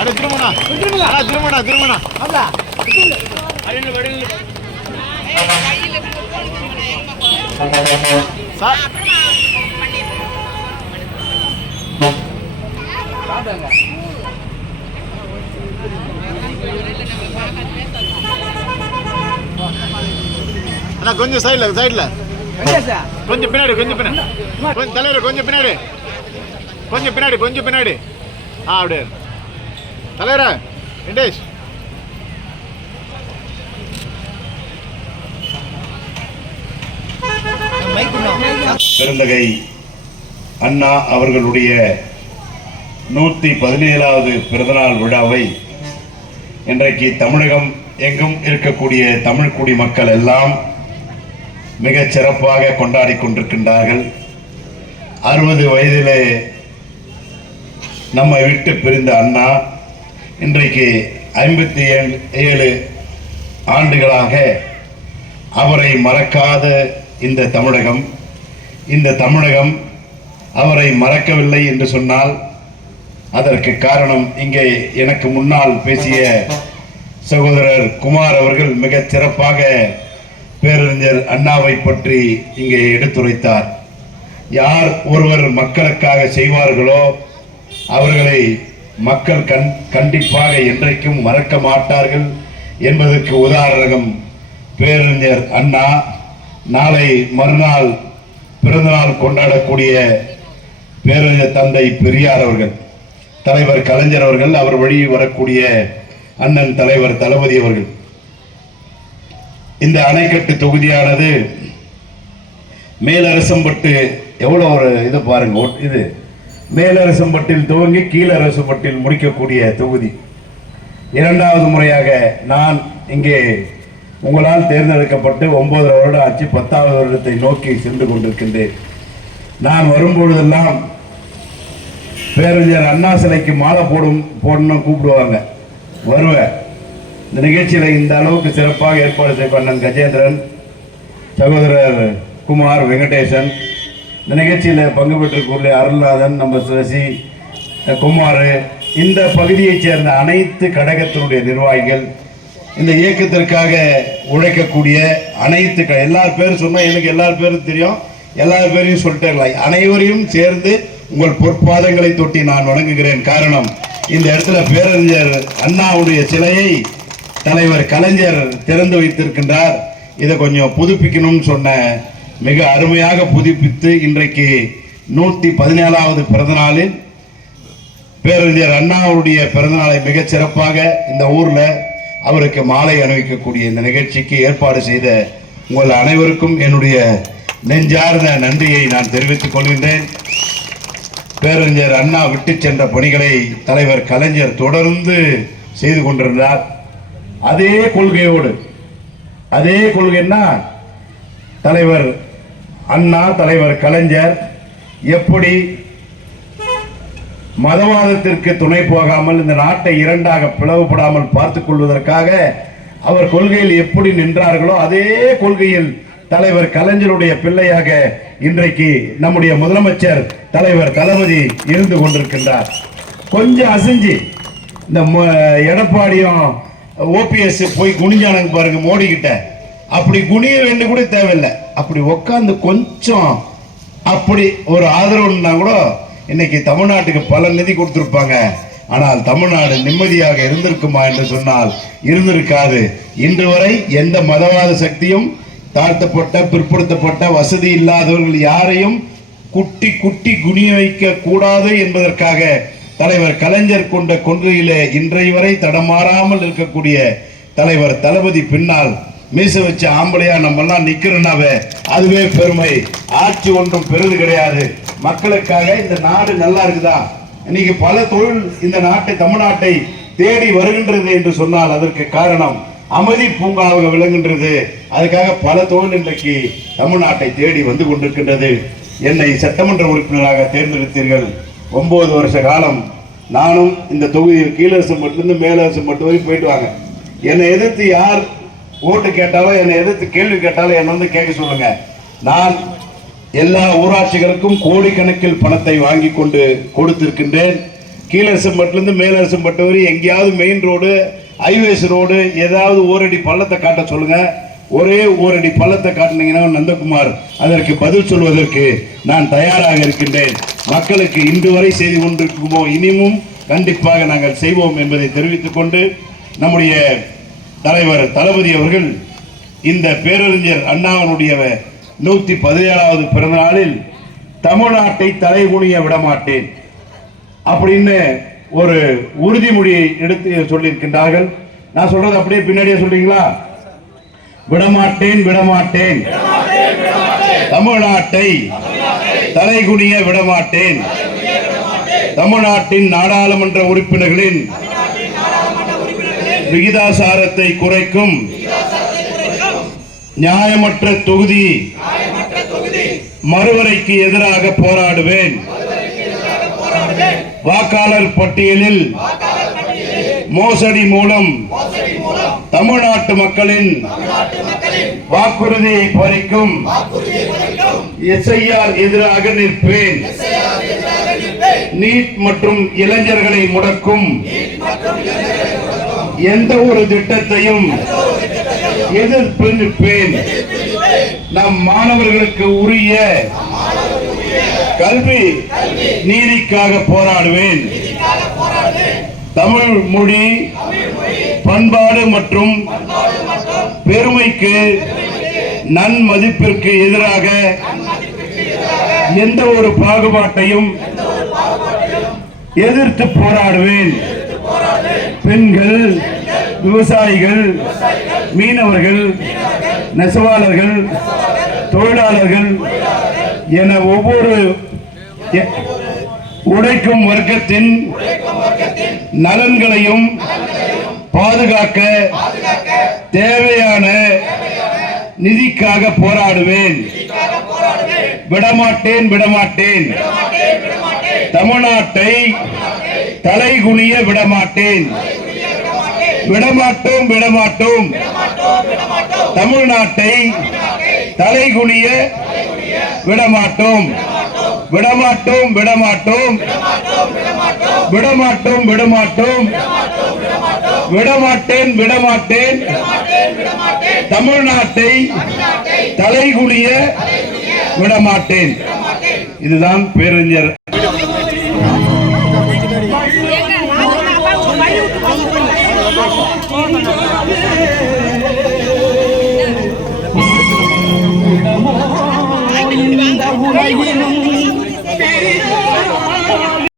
அட திருமணா. அட திருமணா திருமணா. சார். அண்ணா கொஞ்சம் சைடில் சைடில் கொஞ்சம் பின்னாடி கொஞ்சம் பின்னாடி. கொஞ்சம் தலைவர் கொஞ்சம் பின்னாடி. கொஞ்சம் பின்னாடி கொஞ்சம் பின்னாடி. ஆ அப்படியே. தலைவரா வெங்கடேஷ் பெருந்தகை அண்ணா அவர்களுடைய நூற்றி பதினேழாவது பிறந்தநாள் விழாவை இன்றைக்கு தமிழகம் எங்கும் இருக்கக்கூடிய தமிழ் குடி மக்கள் எல்லாம் மிக சிறப்பாக கொண்டாடி கொண்டிருக்கின்றார்கள். அறுபது வயதிலே நம்மை விட்டு பிரிந்த அண்ணா இன்றைக்கு ஐம்பத்தி ஏழு ஏழு ஆண்டுகளாக அவரை மறக்காத இந்த தமிழகம் இந்த தமிழகம் அவரை மறக்கவில்லை என்று சொன்னால் அதற்கு காரணம் இங்கே எனக்கு முன்னால் பேசிய சகோதரர் குமார் அவர்கள் மிக சிறப்பாக பேரறிஞர் அண்ணாவை பற்றி இங்கே எடுத்துரைத்தார். யார் ஒருவர் மக்களுக்காக செய்வார்களோ அவர்களை மக்கள் கண் கண்டிப்பாக என்றைக்கும் மறக்க மாட்டார்கள் என்பதற்கு உதாரணம் பேரறிஞர் அண்ணா. நாளை மறுநாள் பிறந்தநாள் கொண்டாடக்கூடிய பேரறிஞர் தந்தை பெரியார் அவர்கள் தலைவர் கலைஞர் அவர்கள் அவர் வழி வரக்கூடிய அண்ணன் தலைவர் தளபதி அவர்கள். இந்த அணைக்கட்டு தொகுதியானது மேலரசம்பட்டு எவ்வளோ ஒரு இது பாருங்க இது மேலரசம்பட்டில் துவங்கி கீழரசம்பட்டில் முடிக்கக்கூடிய தொகுதி. இரண்டாவது முறையாக நான் இங்கே உங்களால் தேர்ந்தெடுக்கப்பட்டு ஒன்பது வருடம் ஆச்சு பத்தாவது வருடத்தை நோக்கி சென்று கொண்டிருக்கின்றேன். நான் வரும்பொழுதெல்லாம் பேரறிஞர் அண்ணா சிலைக்கு மாலை போடும் போடணும் கூப்பிடுவாங்க. வருவேன். இந்த நிகழ்ச்சியில் இந்த அளவுக்கு சிறப்பாக ஏற்பாடு செய்ய அண்ணன் கஜேந்திரன் சகோதரர் குமார் வெங்கடேசன் இந்த நிகழ்ச்சியில் பங்கு பெற்றுக்கூடிய அருள்நாதன் நம்ம சசி குமார் இந்த பகுதியைச் சேர்ந்த அனைத்து கடகத்தினுடைய நிர்வாகிகள் இந்த இயக்கத்திற்காக உழைக்கக்கூடிய அனைத்து க- எல்லார் பேரும் சொன்னால் எனக்கு எல்லார் பேரும் தெரியும். எல்லார் பேரையும் சொல்லிட்டே அனைவரையும் சேர்ந்து உங்கள் பொற்பாதங்களை தொட்டி நான் வணங்குகிறேன். காரணம் இந்த இடத்துல பேரறிஞர் அண்ணாவுடைய சிலையை தலைவர் கலைஞர் திறந்து வைத்திருக்கின்றார். இதை கொஞ்சம் புதுப்பிக்கணும்னு சொன்ன மிக அருமையாக புதுப்பித்து இன்றைக்கு நூற்றி பதினேழாவது பிறந்தநாளில் பேரறிஞர் அண்ணாவுடைய பிறந்தநாளை மிகச் சிறப்பாக இந்த ஊரில் அவருக்கு மாலை அணிவிக்கக்கூடிய இந்த நிகழ்ச்சிக்கு ஏற்பாடு செய்த உங்கள் அனைவருக்கும் என்னுடைய நெஞ்சார்ந்த நன்றியை நான் தெரிவித்துக் கொள்கின்றேன். பேரறிஞர் அண்ணா விட்டு சென்ற பணிகளை தலைவர் கலைஞர் தொடர்ந்து செய்து கொண்டிருந்தார். அதே கொள்கையோடு அதே கொள்கைன்னா தலைவர் அண்ணா தலைவர் கலைஞர் எப்படி மதவாதத்திற்கு துணை போகாமல் இந்த நாட்டை இரண்டாக பிளவுபடாமல் பார்த்துக் கொள்வதற்காக அவர் கொள்கையில் எப்படி நின்றார்களோ அதே கொள்கையில் தலைவர் கலைஞருடைய பிள்ளையாக இன்றைக்கு நம்முடைய முதலமைச்சர் தலைவர் தளபதி இருந்து கொண்டிருக்கின்றார். கொஞ்சம் அசைஞ்சு இந்த எடப்பாடியும் ஓபிஎஸ் போய் குனிஞ்சானங்க பாருங்க மோடி கிட்ட அப்படி குனிய வேண்டும் கூட தேவையில்லை. அப்படி உட்காந்து கொஞ்சம் அப்படி ஒரு ஆதரவுன்னா கூட இன்னைக்கு தமிழ்நாட்டுக்கு பல நிதி கொடுத்துருப்பாங்க. ஆனால் தமிழ்நாடு நிம்மதியாக இருந்திருக்குமா என்று சொன்னால் இருந்திருக்காது. இன்று வரை எந்த மதவாத சக்தியும் தாழ்த்தப்பட்ட பிற்படுத்தப்பட்ட வசதி இல்லாதவர்கள் யாரையும் குட்டி குட்டி குனிய வைக்க கூடாது என்பதற்காக தலைவர் கலைஞர் கொண்ட கொள்கையிலே இன்றைய வரை தடமாறாமல் இருக்கக்கூடிய தலைவர் தளபதி பின்னால் மீச வச்ச ஆம்பளையா நம்ம எல்லாம் நிக்கிறோம்னாவே அதுவே பெருமை. ஆட்சி ஒன்றும் பெருது கிடையாது. மக்களுக்காக இந்த நாடு நல்லா இருக்குதா? இன்னைக்கு பல தொழில் இந்த நாட்டை தமிழ்நாட்டை தேடி வருகின்றது என்று சொன்னால் அதற்கு காரணம் அமைதி பூங்காவாக விளங்குகின்றது. அதுக்காக பல தொழில் இன்றைக்கு தமிழ்நாட்டை தேடி வந்து கொண்டிருக்கின்றது. என்னை சட்டமன்ற உறுப்பினராக தேர்ந்தெடுத்தீர்கள். ஒன்பது வருஷ காலம் நானும் இந்த தொகுதியில் கீழரசம்பட்டிலிருந்து மேலரசம்பட்டு மட்டும் போயிட்டு வாங்க. என்னை எதிர்த்து யார் ஓட்டு கேட்டாலும் என்னை எதிர்த்து கேள்வி கேட்டாலும் என்ன வந்து கேட்க சொல்லுங்க. நான் எல்லா ஊராட்சிகளுக்கும் கோடிக்கணக்கில் பணத்தை வாங்கி கொண்டு கொடுத்திருக்கின்றேன். கீழரசம்பட்டிலிருந்து மேலரசம்பட்டு வரை எங்கேயாவது மெயின் ரோடு ஹைவேஸ் ரோடு ஏதாவது ஓரடி பள்ளத்தை காட்ட சொல்லுங்க. ஒரே ஓரடி பள்ளத்தை காட்டினீங்கன்னா நந்தகுமார் அதற்கு பதில் சொல்வதற்கு நான் தயாராக இருக்கின்றேன். மக்களுக்கு இன்று வரை செய்து கொண்டிருக்குமோ இனிமும் கண்டிப்பாக நாங்கள் செய்வோம் என்பதை தெரிவித்துக் கொண்டு நம்முடைய தலைவர் தளபதி அவர்கள் இந்த பேரறிஞர் அண்ணாவனுடைய நூத்தி பதினேழாவது பிறந்த நாளில் தமிழ்நாட்டை தலைகுனிய விடமாட்டேன் அப்படின்னு ஒரு உறுதிமொழியை எடுத்து சொல்லியிருக்கின்றார்கள். நான் சொல்றது அப்படியே பின்னாடியே சொல்றீங்களா? விடமாட்டேன் விடமாட்டேன். தமிழ்நாட்டை தலைகுனிய விடமாட்டேன். தமிழ்நாட்டின் நாடாளுமன்ற உறுப்பினர்களின் விகிதாசாரத்தை குறைக்கும். நியாயமற்ற தொகுதி. மறுவரைக்கு எதிராக போராடுவேன். வாக்காளர் பட்டியலில் மோசடி மூலம் தமிழ்நாட்டு மக்களின் வாக்குறுதியை பறிக்கும். எஸ்ஐஆர் எதிராக நிற்பேன். நீட் மற்றும் இளைஞர்களை முடக்கும். எந்த ஒரு திட்டத்தையும் எதிர்ப்பு நிற்பேன் நம் மாணவர்களுக்கு உரிய கல்வி நீதிக்காக போராடுவேன். தமிழ் மொழி பண்பாடு மற்றும் பெருமைக்கு நன்மதிப்பிற்கு எதிராக எந்த ஒரு பாகுபாட்டையும் எதிர்த்து போராடுவேன். பெண்கள் விவசாயிகள் மீனவர்கள் நெசவாளர்கள் தொழிலாளர்கள் என ஒவ்வொரு எ- உழைக்கும் வர்க்கத்தின் நலன்களையும் பாதுகாக்க தேவையான நிதிக்காக போராடுவேன். விடமாட்டேன் விடமாட்டேன். தமிழ்நாட்டை தலைகுனிய விடமாட்டேன். விடமாட்டோம் விடமாட்டோம். தமிழ்நாட்டை தலைகுனிய விடமாட்டோம். விடமாட்டோம் விடமாட்டோம். விடமாட்டோம் விடமாட்டோம். விடமாட்டேன் விடமாட்டேன். தமிழ்நாட்டை தலைகுனிய விடமாட்டேன். இதுதான் பேரறிஞர் இந்த உலகிலும்